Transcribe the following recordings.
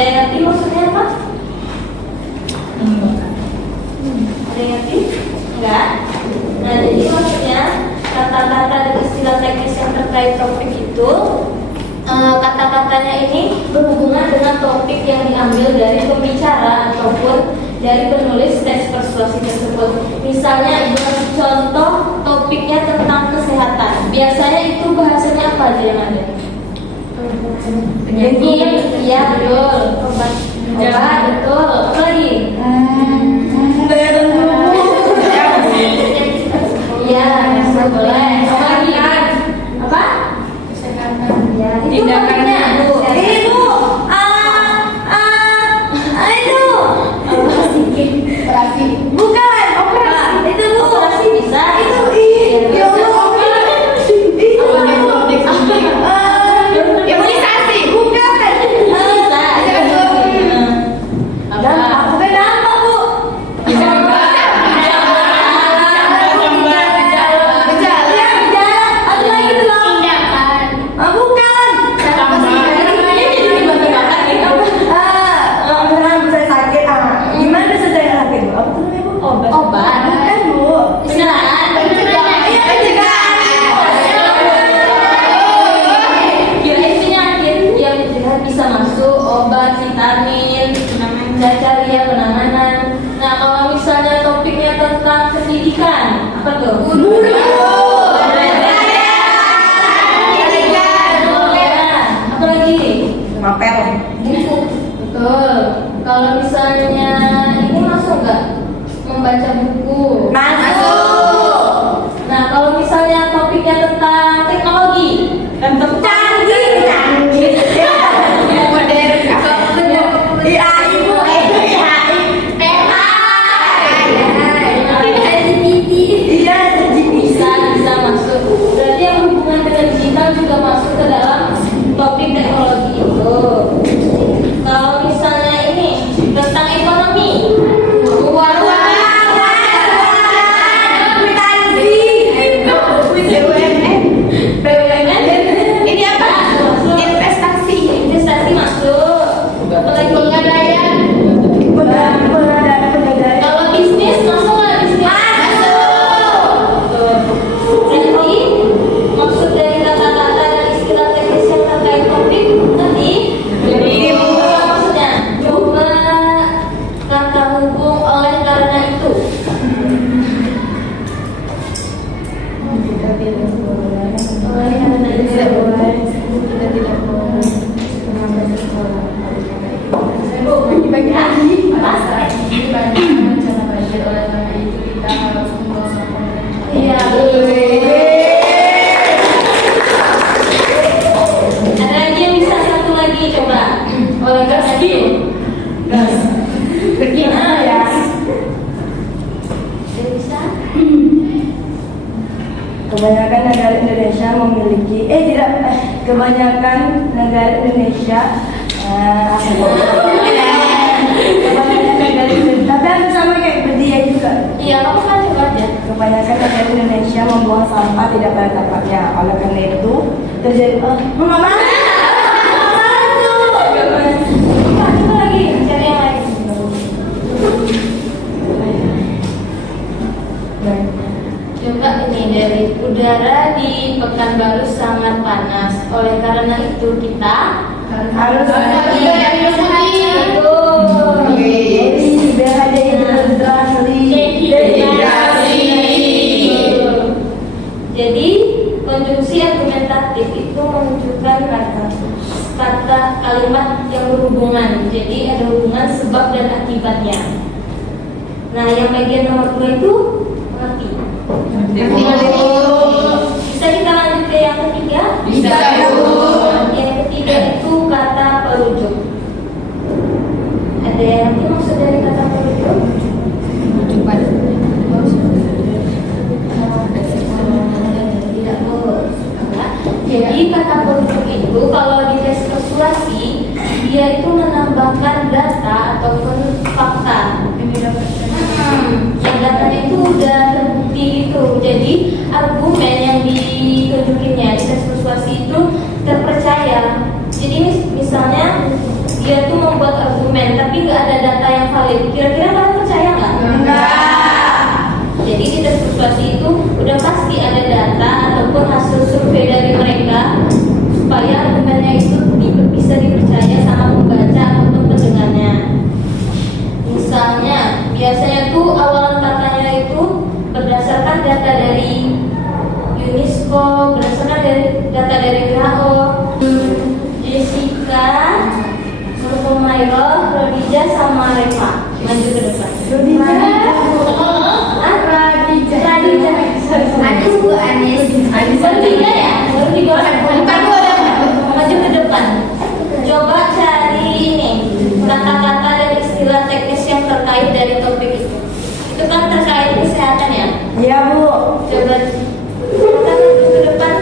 yang ngerti maksudnya apa? Ada yang ngerti? Enggak? Nah, jadi maksudnya kata-kata dan istilah teknis yang terkait topik itu, kata-katanya ini berhubungan dengan topik yang diambil dari pembicara ataupun dari penulis teks persuasi tersebut. Misalnya, ibu kasih contoh topiknya tentang kesehatan. Biasanya itu bahasanya apa aja yang ada? Penyakit, iya betul. Obat, betul. Apa lagi? Iya, boleh. Apa lagi? Apa? Kesehatan. Ya, itu topiknya. Ibu, operasi. Bukan, operasi. Itu operasi bisa. Itu imunisasi. Bukan. Bisa. Dan aku kan apa, Bu? Cacaria, penanganan. Nah, kalau misalnya topiknya tentang pendidikan, apa tuh? Guru. Apa lagi? Mapel. Buku. Betul. Kalau misalnya ini masuk nggak? Membaca buku. Masuk. Nah, kalau misalnya topiknya tentang teknologi, tentang canggih. Juga masuk ke dalam topik teknologi itu. Kalau misalnya ini tentang ekonomi, ini apa? Investasi masuk. Apalagi pengadaan. Kalau bisnis masuk nggak bisnis? Masuk. Jadi maksud dari kata-kata dan istilah teknis yang terkait topik tadi, jadi maksudnya coba kata hubung oleh karena itu. Oleh karena itu kita tidak boleh dibagi lagi. Oleh karena itu kita harus menggosokkan. Iya. Coba oleh karena itu bagaimana ya? Bisa? Kebanyakan negara Indonesia memiliki kebanyakan negara Indonesia kebanyakan negara Indonesia, tapi hampir sama kayak berdia juga. Iya, kamu kan coba aja. Kebanyakan negara Indonesia membuang sampah tidak pada tempatnya. Oleh karena itu terjadi mama. Coba ini dari udara di Pekanbaru sangat panas. Oleh karena itu kita harus Jadi konjungsi argumentatif itu menunjukkan kata kalimat yang berhubungan. Jadi ada hubungan sebab dan akibatnya. Nah, yang bagian nomor 2 itu mengerti. Bisa kita lanjut ke yang ketiga? Bisa. Yang ketiga itu kata perujuk. Ada yang nanti maksud dari kata perujuk? Jadi kata perujuk itu kalau di tes persuasi dia itu menambahkan data ataupun fakta. Yang datanya itu udah terbukti itu. Jadi argumen yang ditunjukinnya di tes persuasi itu dokumen tapi nggak ada data yang valid, kira-kira kalian percaya nggak? Enggak. Jadi di tes persuasi itu udah pasti ada data ataupun hasil survei dari mereka supaya argumennya itu bisa dipercaya sama pembaca ataupun pendengarnya. Misalnya, biasanya tuh awalan katanya itu berdasarkan data dari UNESCO, berdasarkan dari data dari WHO. Jessica, Nurhumairah, Rodija sama Reva maju ke depan. Anis Bu Anis. Baru tiga ya? Baru tiga orang. Bukan dua. Maju ke depan. Coba cari ini kata-kata dan istilah teknis yang terkait dari topik itu. Itu kan terkait kesehatan ya? Iya Bu. Coba kita maju ke depan.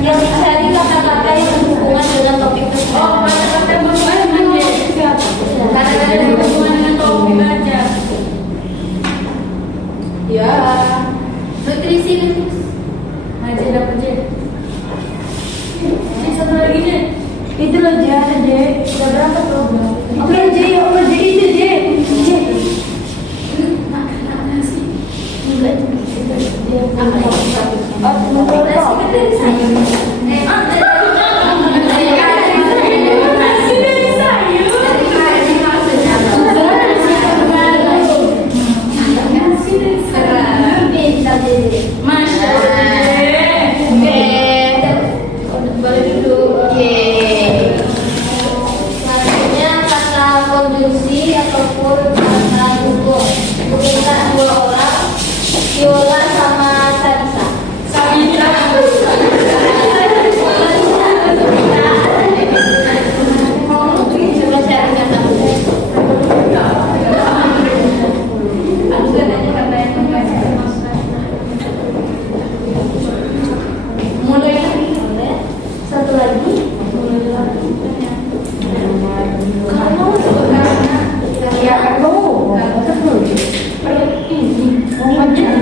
Yang dicari kata-kata yang berhubungan dengan topik tersebut. Ya. Nutrisi. Aja dapat J. Ini satu lagi J. Itu loh J, ada J. Udah berapa program? Oke J, oke J itu J. J. Makan nasi. Enggak. Dia Apa ya? Oh, Masya Boleh duduk. Selanjutnya kata konjungsi ataupun kata dukung. Kita dua orang, Viola sama Sarisa. Coba cari kata mulai lagi. Satu lagi.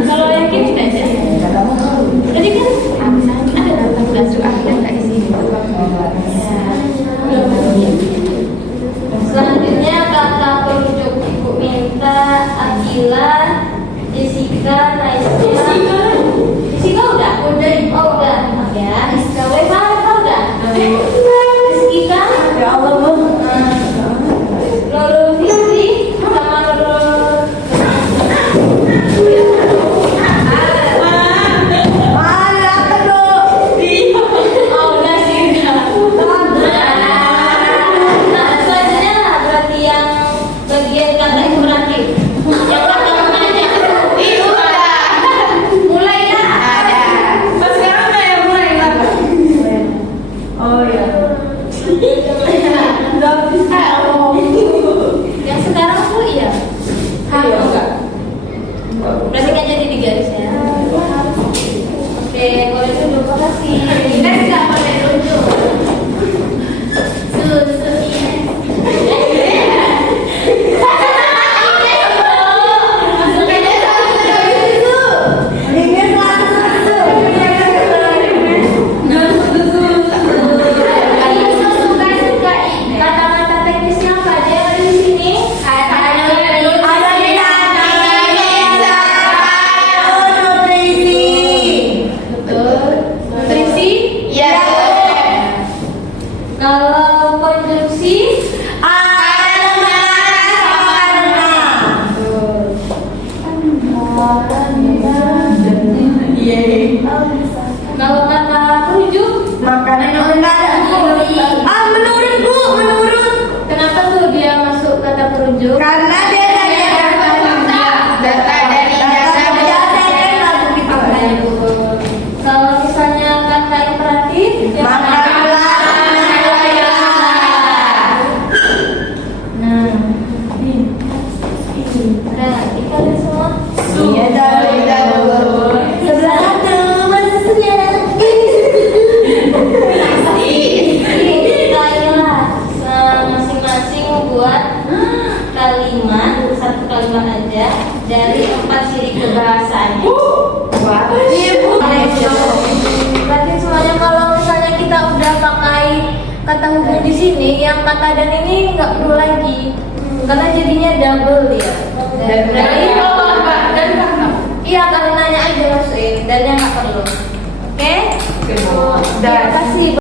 Kalau yakin sudah aja. Tadi kan ada tugas akhirnya nggak di sini. Selanjutnya kata perujuk Ibu Minta, Akila, Jessica, Naisha. Jessica udah? Udah. Oh udah. Oke ya. Jessica, Weva udah? Jessica? ya Allah Bu. Nurul Fitri sama Nurul. Oh udah sih udah. Nah selanjutnya berarti yang bagian kata imperatif, yang kata mengajak. Mulai dah. Oh ya. Yang sekarang tuh iya. Berarti nggak jadi di garis ya. Oke, boleh dulu. Makasih. Next nggak pakai tunjuk. Susu. Kata-kata teknisnya apa aja yang ada di sini? Nutrisi. Kalau konjungsi, kalau kata perujuk, Makanan yang menurut Bu, menurut. kenapa tuh dia masuk kata perujuk? Karena dia dari Kalau misalnya kata imperatif, dia makanlah. Nah, udah ngerti kalian semua? Iya, tahu. Sebelah satu, mana sebelah? ya dari 4 ciri kebahasaan. Ibu. Berarti semuanya kalau misalnya kita udah pakai kata hubung di sini, yang kata dan ini nggak perlu lagi, karena jadinya double dia. Dan karena Iya, karenanya aja masukin, dan yang nggak perlu. Oke? Oke, Bu. Terima kasih.